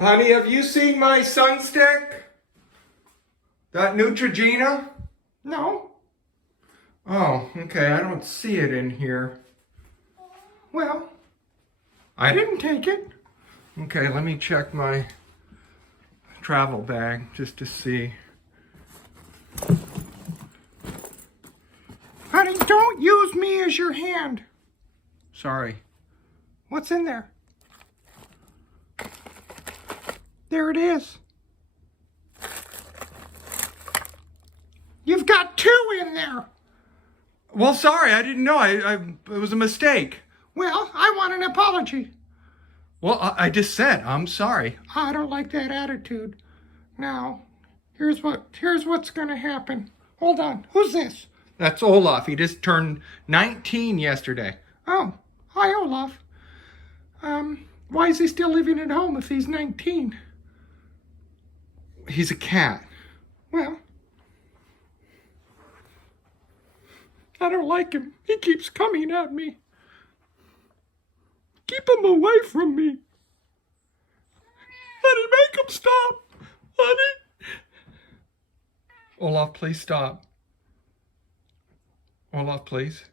Honey, have you seen my sunstick? That Neutrogena? No. Oh, okay, I don't see it in here. Well, I didn't take it. Okay, let me check my travel bag just to see. Honey, don't use me as your hand. Sorry. What's in there? There it is. You've got 2 in there. Well, sorry, I didn't know. It was a mistake. Well, I want an apology. Well, I just said, I'm sorry. I don't like that attitude. Now, here's what's going to happen. Hold on. Who's this? That's Olaf. He just turned 19 yesterday. Oh, hi, Olaf. Why is he still living at home if he's 19? He's a cat. Well, I don't like him. He keeps coming at me. Keep him away from me. Honey, make him stop. Honey. Olaf, please stop. Olaf, please.